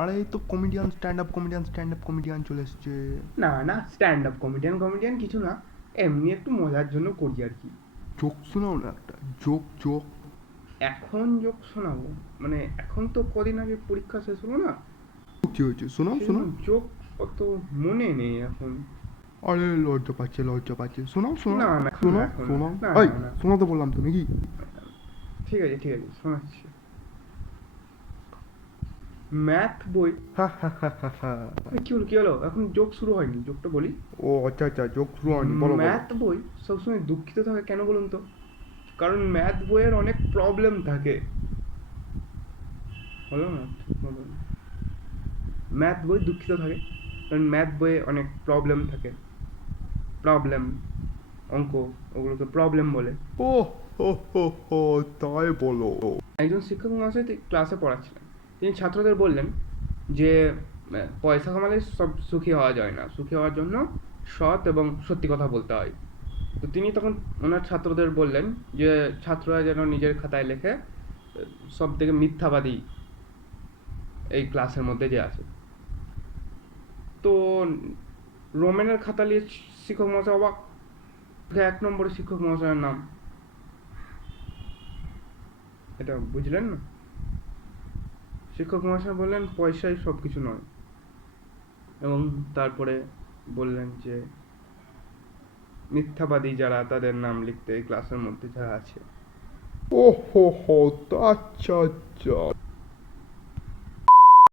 আরে এই তো কমেডিয়ান, স্ট্যান্ড আপ কমেডিয়ান চলে এসছে। না না, স্ট্যান্ড আপ কমেডিয়ান কমেডিয়ান কিছু না, এমনি একটু মজার জন্য করি আর কি। জোক শোনাও না একটা, জোক জোক। এখন যোগ শোনাবো? মানে এখন তো কদিন আগে পরীক্ষা শেষ হলো না, কি হয়েছে, শোনাও সেই জন্য শোনাও। যোগ অত মনে নেই এখন। আরে লজ্জা পাচ্ছে, শোনাও শোনাও না না, এখন না, শোনাও এখন না, শোনাও। না এই, না না। শোনাতে বললাম তো নাকি? ঠিক আছে ঠিক আছে, শোনাচ্ছি। ম্যাথ বই। হা হা হা হা হা। কি হলো কি হলো, এখন যোগ শুরু হয়নি, যোগটা বলি। ও আচ্ছা আচ্ছা, জোক শুরু হয়নি, বলো বলো। ম্যাথ বই সবসময় দুঃখিত থাকে কেন বলুন তো? কারণ ম্যাথ বইয়ের অনেক প্রবলেম থাকে। হলো না? বলুন। ম্যাথ বই দুঃখিত থাকে কারণ ম্যাথ বইয়ে অনেক প্রবলেম থাকে। প্রবলেম, অঙ্ক, ওগুলোকে প্রবলেম বলে। ও হো হো হো, তাই বলো। একজন শিক্ষক মহাশয় ক্লাসে পড়াচ্ছিলেন। তিনি ছাত্রদের বললেন যে পয়সা কামালে সব সুখী হওয়া যায় না, সুখী হওয়ার জন্য সৎ এবং সত্যি কথা বলতে হয়। তো তিনি তখন ওনার ছাত্রদের বললেন যে ছাত্ররা যেন নিজের খাতায় লেখে সব থেকে মিথ্যাবাদী এই ক্লাসের মধ্যে যে আছে। তো রোমেনের খাতা নিয়ে শিক্ষক মহাশয় অবাক। 1 নম্বরে শিক্ষক মহাশয়ের নাম, এটা বুঝলেন না? শিক্ষক মহাশয় বললেন পয়সাই সব কিছু নয়, এবং তারপরে বললেন যে মিথ্যাবাদী যারা তাদের নাম লিখতে এই ক্লাসের মধ্যে যারা আছে। ও হো হো, আচ্ছা আচ্ছা।